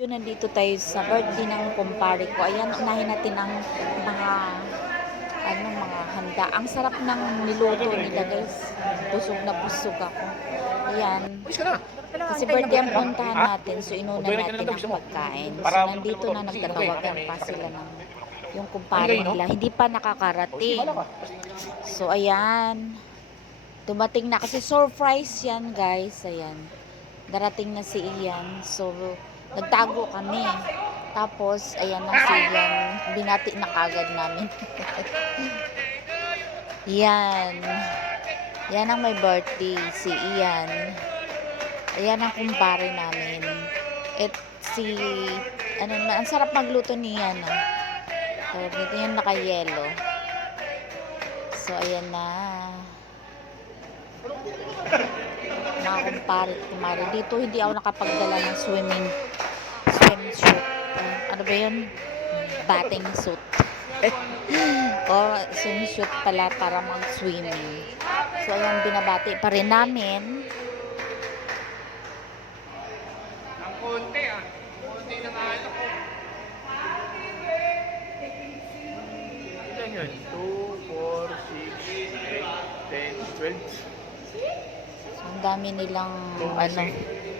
Nandito tayo sa birthday ng kumpare ko. Ayan, unahin natin ang mga handa. Ang sarap ng niluto nila, guys. Busog na busog ako. Ayan. Kasi birthday ang puntahan natin, so inuna natin ang pagkain. So nandito na nagtatawagan pa sila ng yung kumpare nila. Hindi pa nakakarating. So ayan. Dumating na kasi surprise yan, guys. Ayan. Darating na si Ian. So nagtago kami. Tapos, ayan na si Ian. Binati na kagad namin. Yan. Yan ang may birthday. Si Ian. Ayan ang kumpare namin. At ang sarap magluto ni Ian. So, dito yung naka-yellow. So, ayan na. Mga kumpare. Dito, hindi ako nakapagdala ng swimsuit. Ano ba yun? Bathing suit. Swimsuit pala para mag-swimming. So, ayan, binabati pa rin namin. Ang konti konti na anak ko. Ilan yun? 2, 4, 6, 8, 10, 12. So, ang dami nilang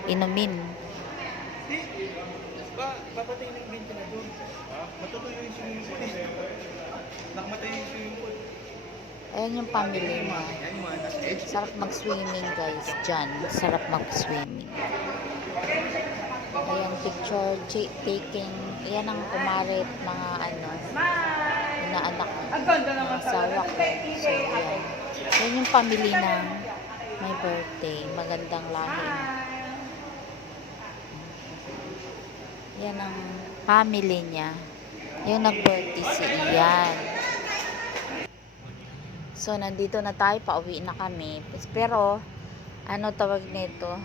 inumin. Papatay na yung ventilador. Matuloy yung swimming pool. Nakamatay yung swimming pool. Ayan yung family mo. Sarap mag-swimming, guys. Diyan. Sarap mag-swimming. Ayan, picture taking. Ayan ang kumarit, mga inaanak ko. Mga asawa ko. So, ayan. Ayan yung family ng may birthday. Magandang lahi. Yan ang family niya. Yung nag-birthday si Ian. So, nandito na tayo. Pauwi na kami. Pero, tawag nito?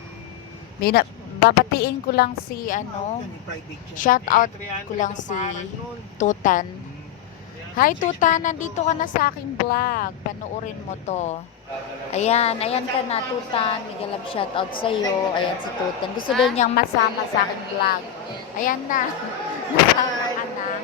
Babatiin ko lang si, shout out ko lang si Tutan. Hi, Tutan. Nandito ka na sa aking vlog. Panoorin mo to. Ayan ka na, Tutan. Mega love shout out sa'yo. Ayan si Tutan. Gusto daw niyang masama sa aking vlog. Ayan na. Nasama ka na.